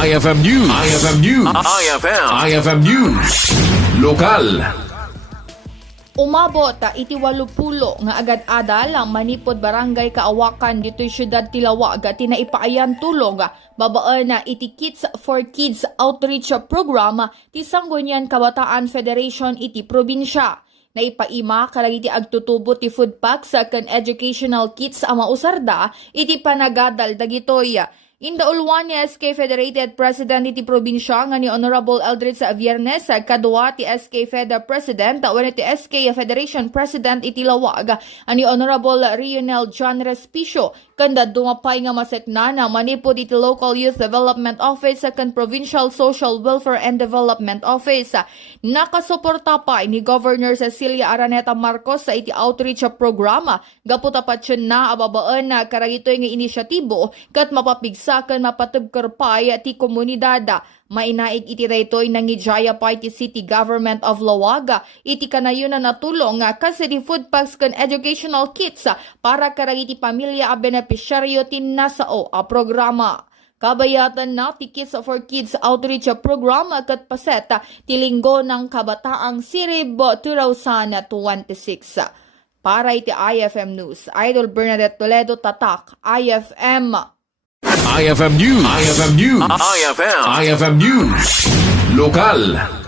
IFM News. IFM News. IFM News. Lokal. Umabot iti 80 nga agad Adal ang manipod barangay Kaawakan dito'y syudad Tilawag at tinaipaayang tulong babaan na iti KITS4KIDS outreach program ti Sangguniang Kabataan Federation iti probinsya. Naipaima kalagiti agtutubo ti food packs ken educational kits ang mausarda iti panagadal dagitoy. Indaulwan ni SK Federated President iti probinsya nga ni Honorable Eldritz Viernes kadua ti SK Fed President when iti SK Federation President iti Lawag ani Honorable Rionel John Respicio kanda dumapay nga masekna na manipod iti Local Youth Development Office ken Provincial Social Welfare and Development Office. Nakasuporta pa ni Governor Cecilia Araneta Marcos sa iti outreach programa gaputapat siya na ababaan na karagitoy nga inisyatibo kat mapapigsa kan mapatubkerpay ti komunidad. Mainaig iti daytoy nangijaya pa iti City Government of Lawaga iti kanayunan na tulong kasi di food packs ken educational kits para karagiti pamilya a benepisyaryo tin nasao a programa. Kabayatan na ti KITS4KIDS outreach program kat paset ti linggo ng kabataang Sirib 2026. Para iti IFM News, Idol Bernadette Toledo Tatak, IFM. IFM News. IFM News. IFM News. Lokal.